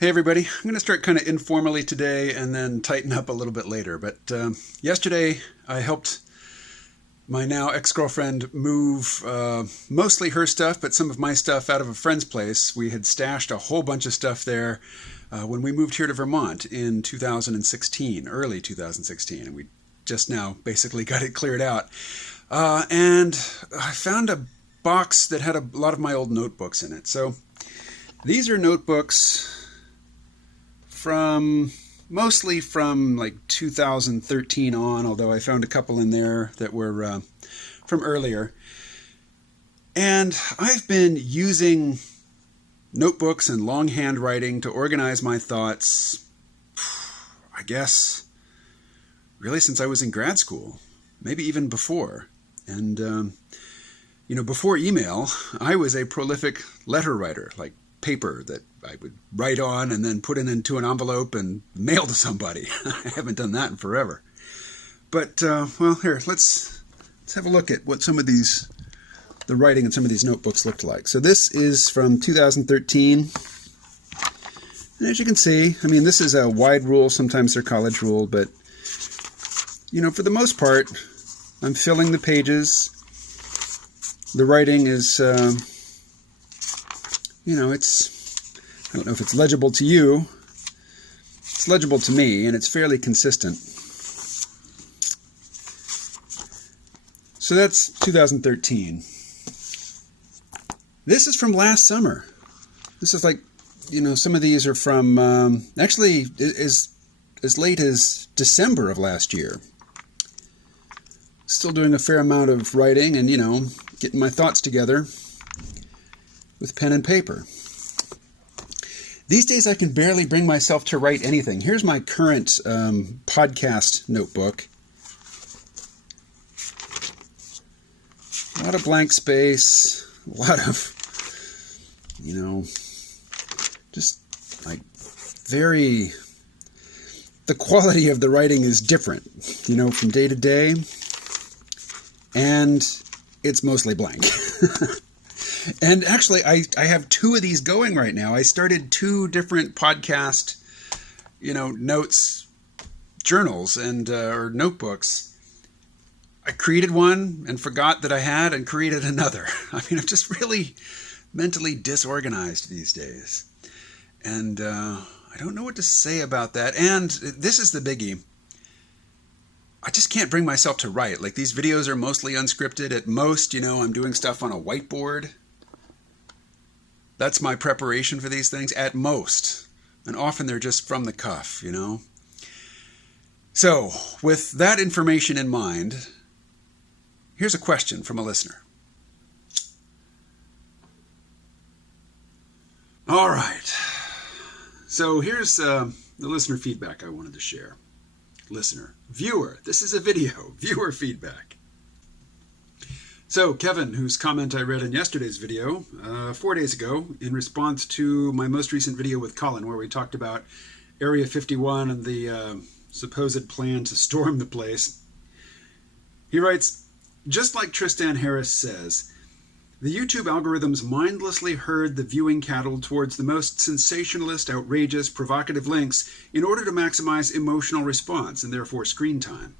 Hey everybody, I'm going to start kind of informally today and then tighten up a little bit later. But yesterday I helped my now ex-girlfriend move mostly her stuff, but some of my stuff out of a friend's place. We had stashed a whole bunch of stuff there when we moved here to Vermont in 2016, early 2016, and we just now basically got it cleared out. And I found a box that had a lot of my old notebooks in it. So these are notebooks mostly from like 2013 on, although I found a couple in there that were from earlier. And I've been using notebooks and longhand writing to organize my thoughts, I guess, really since I was in grad school, maybe even before. And, before email, I was a prolific letter writer, like paper that I would write on and then put it into an envelope and mail to somebody. I haven't done that in forever. But, here, let's have a look at what the writing in some of these notebooks looked like. So this is from 2013. And as you can see, I mean, this is a wide rule. Sometimes they're college rule, but, for the most part, I'm filling the pages. The writing is, I don't know if it's legible to you. It's legible to me, and it's fairly consistent. So that's 2013. This is from last summer. This is like, some of these are from, actually, as late as December of last year. Still doing a fair amount of writing and, getting my thoughts together with pen and paper. These days I can barely bring myself to write anything. Here's my current podcast notebook. A lot of blank space, a lot of, just like the quality of the writing is different, from day to day, and it's mostly blank. And actually, I have two of these going right now. I started two different podcast, notes, journals, and or notebooks. I created one and forgot that I had and created another. I mean, I'm just really mentally disorganized these days. And I don't know what to say about that. And this is the biggie. I just can't bring myself to write. Like, these videos are mostly unscripted. At most, I'm doing stuff on a whiteboard. That's my preparation for these things, at most. And often they're just from the cuff, So, with that information in mind, here's a question from a listener. All right. So here's the listener feedback I wanted to share. Listener. Viewer. This is a video. Viewer feedback. So Kevin, whose comment I read in yesterday's video, 4 days ago, in response to my most recent video with Colin, where we talked about Area 51 and the supposed plan to storm the place, he writes, just like Tristan Harris says, the YouTube algorithms mindlessly herd the viewing cattle towards the most sensationalist, outrageous, provocative links in order to maximize emotional response and therefore screen time.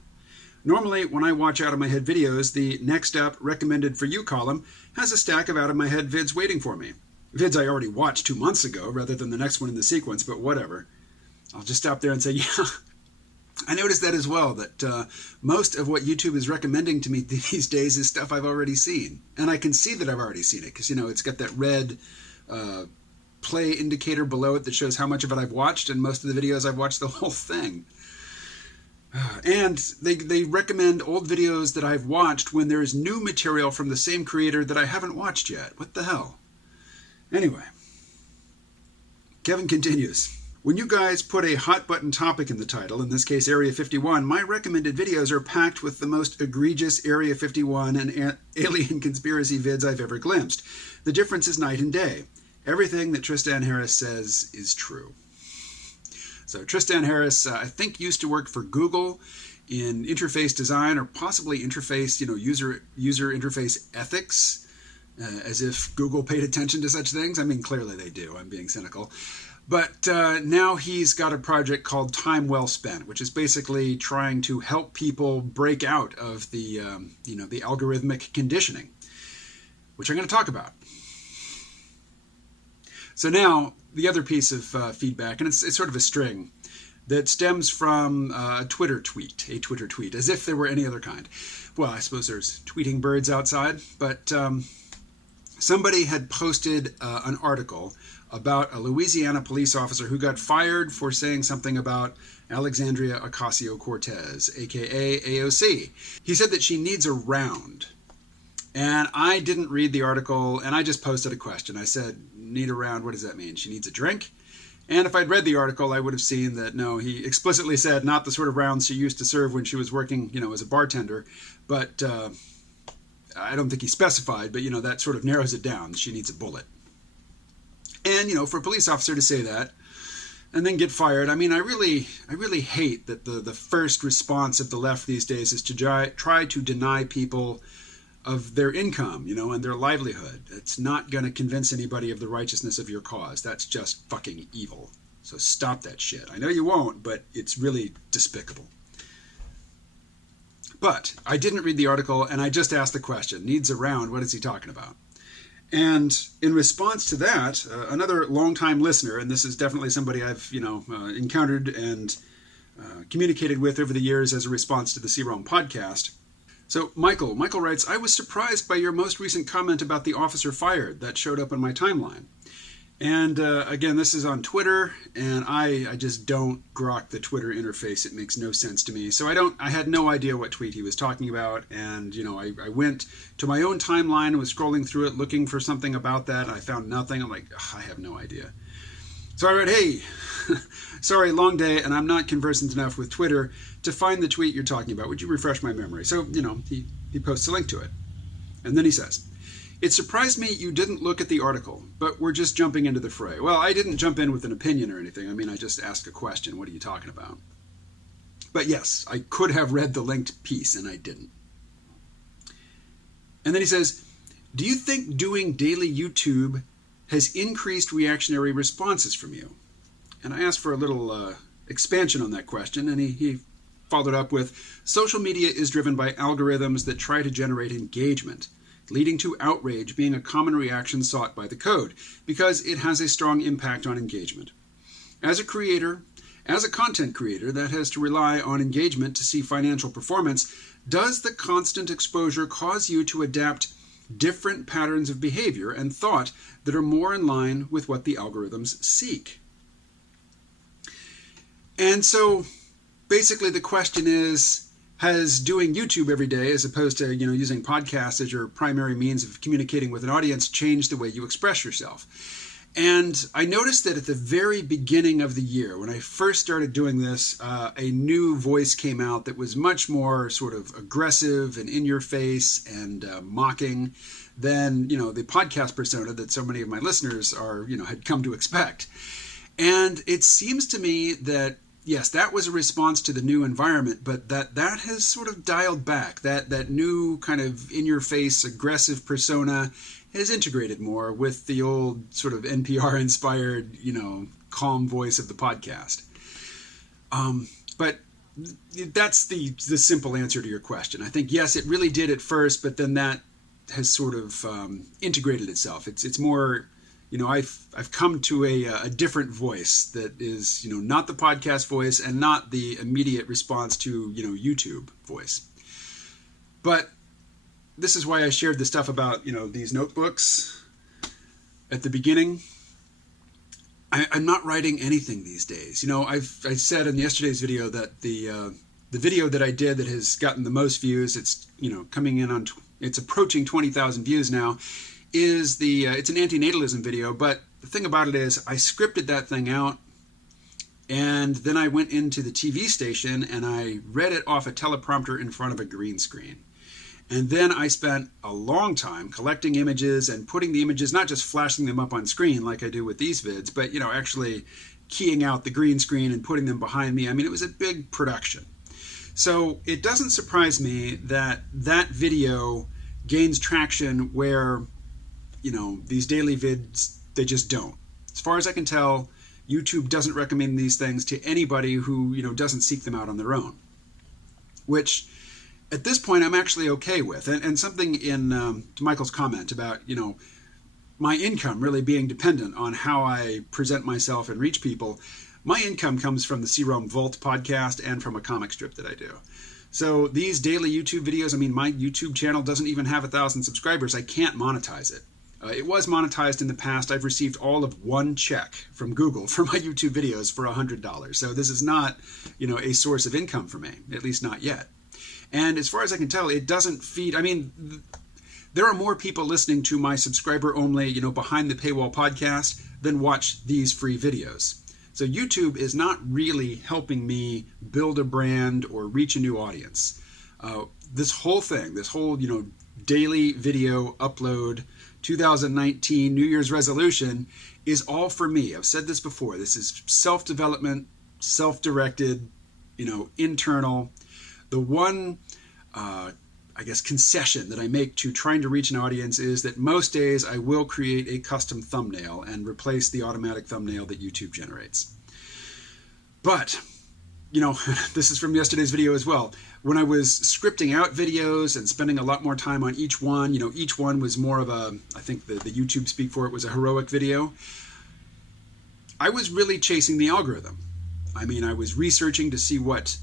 Normally, when I watch out-of-my-head videos, the next up recommended for you column has a stack of out-of-my-head vids waiting for me. Vids I already watched 2 months ago rather than the next one in the sequence, but whatever. I'll just stop there and say, yeah, I noticed that as well, that most of what YouTube is recommending to me these days is stuff I've already seen. And I can see that I've already seen it because, it's got that red play indicator below it that shows how much of it I've watched, and most of the videos I've watched the whole thing. And they recommend old videos that I've watched when there's new material from the same creator that I haven't watched yet. What the hell? Anyway, Kevin continues. When you guys put a hot button topic in the title, in this case Area 51, my recommended videos are packed with the most egregious Area 51 and alien conspiracy vids I've ever glimpsed. The difference is night and day. Everything that Tristan Harris says is true. So Tristan Harris, I think, used to work for Google in interface design, or possibly interface, user interface ethics, as if Google paid attention to such things. I mean, clearly they do. I'm being cynical. But now he's got a project called Time Well Spent, which is basically trying to help people break out of the the algorithmic conditioning, which I'm going to talk about. So now the other piece of feedback, and it's sort of a string that stems from a Twitter tweet, as if there were any other kind. Well, I suppose there's tweeting birds outside, but somebody had posted an article about a Louisiana police officer who got fired for saying something about Alexandria Ocasio-Cortez, aka AOC. He said that she needs a round. And I didn't read the article, and I just posted a question. I said, need a round, what does that mean? She needs a drink? And if I'd read the article, I would have seen that, no, he explicitly said not the sort of rounds she used to serve when she was working, as a bartender. But I don't think he specified, but, that sort of narrows it down. She needs a bullet. And, for a police officer to say that and then get fired, I mean, I really hate that the first response of the left these days is to try to deny people of their income, and their livelihood. It's not going to convince anybody of the righteousness of your cause. That's just fucking evil. So stop that shit. I know you won't, but it's really despicable. But I didn't read the article, and I just asked the question, needs a round, what is he talking about? And in response to that, another longtime listener, and this is definitely somebody I've, encountered and communicated with over the years as a response to the C-Realm podcast. So Michael writes, I was surprised by your most recent comment about the officer fired. That showed up on my timeline. And again, this is on Twitter, and I just don't grok the Twitter interface. It makes no sense to me. So I had no idea what tweet he was talking about. And, I went to my own timeline and was scrolling through it looking for something about that. I found nothing. I'm like, I have no idea. So I wrote, hey, sorry, long day, and I'm not conversant enough with Twitter to find the tweet you're talking about. Would you refresh my memory? So, he posts a link to it. And then he says, it surprised me you didn't look at the article, but we're just jumping into the fray. Well, I didn't jump in with an opinion or anything. I mean, I just asked a question. What are you talking about? But yes, I could have read the linked piece, and I didn't. And then he says, do you think doing daily YouTube has increased reactionary responses from you? And I asked for a little expansion on that question, and he followed up with, social media is driven by algorithms that try to generate engagement, leading to outrage being a common reaction sought by the code, because it has a strong impact on engagement. As a content creator that has to rely on engagement to see financial performance, does the constant exposure cause you to adapt different patterns of behavior and thought that are more in line with what the algorithms seek? And so basically the question is, has doing YouTube every day as opposed to, using podcasts as your primary means of communicating with an audience changed the way you express yourself? And I noticed that at the very beginning of the year, when I first started doing this, a new voice came out that was much more sort of aggressive and in your face and mocking than, the podcast persona that so many of my listeners had come to expect. And it seems to me that yes, that was a response to the new environment, but that has sort of dialed back. That new kind of in-your-face aggressive persona has integrated more with the old sort of NPR-inspired, calm voice of the podcast. But that's the simple answer to your question. I think, yes, it really did at first, but then that has sort of integrated itself. It's more... I've come to a different voice that is, not the podcast voice and not the immediate response to, YouTube voice. But this is why I shared the stuff about, these notebooks at the beginning. I'm not writing anything these days. I said in yesterday's video that the video that I did that has gotten the most views, it's, coming in on, it's approaching 20,000 views now, is it's an antinatalism video, but the thing about it is I scripted that thing out, and then I went into the TV station and I read it off a teleprompter in front of a green screen. And then I spent a long time collecting images and putting the images, not just flashing them up on screen like I do with these vids, but actually keying out the green screen and putting them behind me. I mean, it was a big production. So it doesn't surprise me that that video gains traction where these daily vids, they just don't. As far as I can tell, YouTube doesn't recommend these things to anybody who, doesn't seek them out on their own, which at this point I'm actually okay with. And something in to Michael's comment about, my income really being dependent on how I present myself and reach people. My income comes from the C-Realm Vault podcast and from a comic strip that I do. So these daily YouTube videos, my YouTube channel doesn't even have 1,000 subscribers. I can't monetize it. It was monetized in the past. I've received all of one check from Google for my YouTube videos for $100. So this is not, a source of income for me, at least not yet. And as far as I can tell, it doesn't feed. There are more people listening to my subscriber-only, behind the paywall podcast than watch these free videos. So YouTube is not really helping me build a brand or reach a new audience. This whole thing, daily video upload, 2019 New Year's resolution is all for me. I've said this before. This is self-development, self-directed, internal. The one, concession that I make to trying to reach an audience is that most days I will create a custom thumbnail and replace the automatic thumbnail that YouTube generates. But, this is from yesterday's video as well. When I was scripting out videos and spending a lot more time on each one, each one was more of I think the YouTube speak for it was a heroic video. I was really chasing the algorithm. I was researching to see what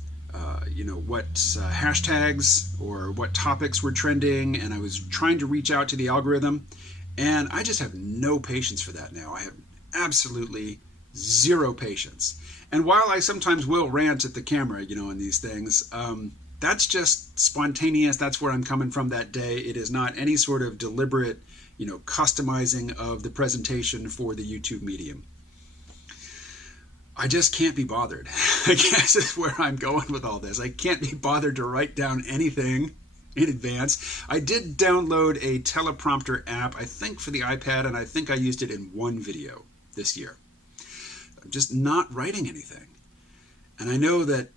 hashtags or what topics were trending, and I was trying to reach out to the algorithm, and I just have no patience for that now. I have absolutely zero patience. And while I sometimes will rant at the camera, in these things, that's just spontaneous. That's where I'm coming from that day. It is not any sort of deliberate, customizing of the presentation for the YouTube medium. I just can't be bothered. I guess is where I'm going with all this. I can't be bothered to write down anything in advance. I did download a teleprompter app, I think for the iPad, and I think I used it in one video this year. I'm just not writing anything. And I know that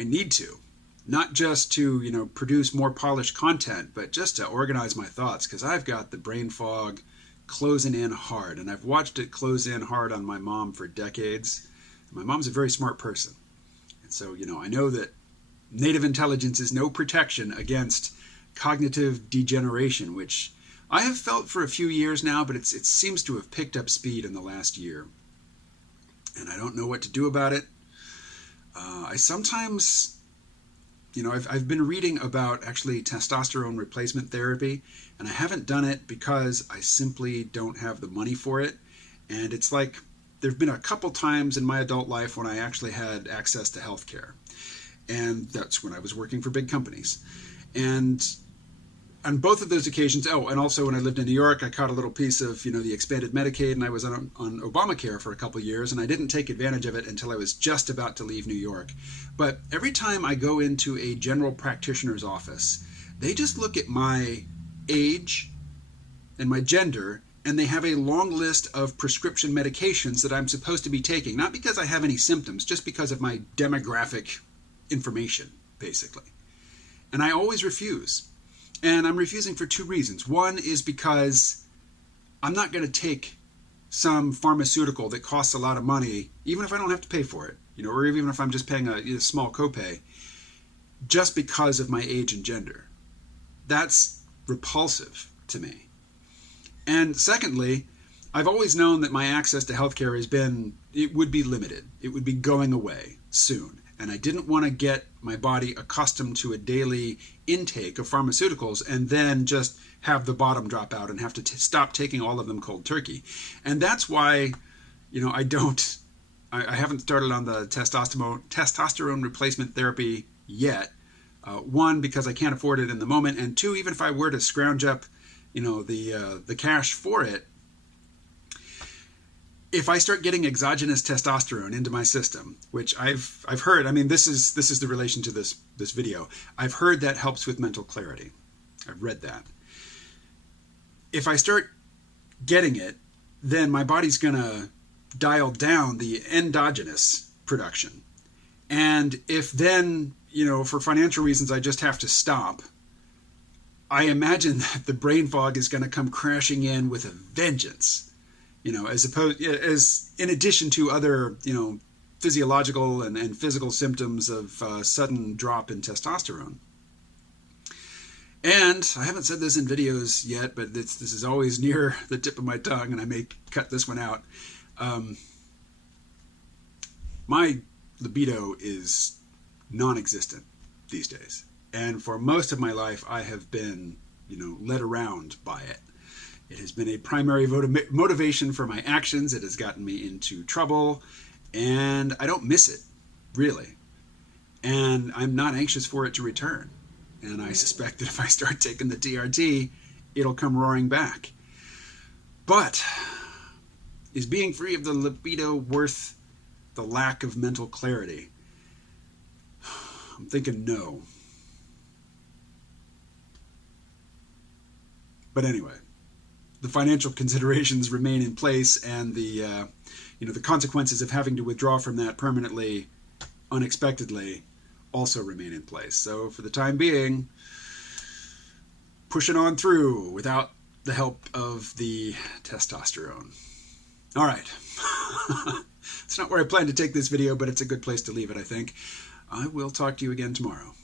I need to, not just to, produce more polished content, but just to organize my thoughts, because I've got the brain fog closing in hard, and I've watched it close in hard on my mom for decades. My mom's a very smart person, and so I know that native intelligence is no protection against cognitive degeneration, which I have felt for a few years now, but it seems to have picked up speed in the last year, and I don't know what to do about it. I sometimes, I've been reading about actually testosterone replacement therapy, and I haven't done it because I simply don't have the money for it. And it's like there've been a couple times in my adult life when I actually had access to health care, and that's when I was working for big companies. And on both of those occasions, and also when I lived in New York, I caught a little piece of, the expanded Medicaid, and I was on Obamacare for a couple of years, and I didn't take advantage of it until I was just about to leave New York. But every time I go into a general practitioner's office, they just look at my age and my gender, and they have a long list of prescription medications that I'm supposed to be taking, not because I have any symptoms, just because of my demographic information, basically. And I always refuse. And I'm refusing for two reasons. One is because I'm not going to take some pharmaceutical that costs a lot of money, even if I don't have to pay for it, or even if I'm just paying a small copay, just because of my age and gender. That's repulsive to me. And secondly, I've always known that my access to healthcare it would be limited. It would be going away soon. And I didn't want to get my body accustomed to a daily intake of pharmaceuticals and then just have the bottom drop out and have to stop taking all of them cold turkey. And that's why, I haven't started on the testosterone replacement therapy yet. One, because I can't afford it in the moment, and two, even if I were to scrounge up, the cash for it, if I start getting exogenous testosterone into my system, which I've heard, this is the relation to this video. I've heard that helps with mental clarity. I've read that. If I start getting it, then my body's gonna dial down the endogenous production. And if then, for financial reasons, I just have to stop, I imagine that the brain fog is going to come crashing in with a vengeance. as in addition to other, physiological and physical symptoms of sudden drop in testosterone. And I haven't said this in videos yet, but this is always near the tip of my tongue, and I may cut this one out. My libido is non-existent these days. And for most of my life, I have been, led around by it. It has been a primary motivation for my actions. It has gotten me into trouble, and I don't miss it, really. And I'm not anxious for it to return. And I suspect that if I start taking the DRT, it'll come roaring back. But is being free of the libido worth the lack of mental clarity? I'm thinking no. But anyway, the financial considerations remain in place, and the consequences of having to withdraw from that permanently, unexpectedly, also remain in place. So for the time being, pushing on through without the help of the testosterone. All right. It's not where I plan to take this video, but it's a good place to leave it, I think. I will talk to you again tomorrow.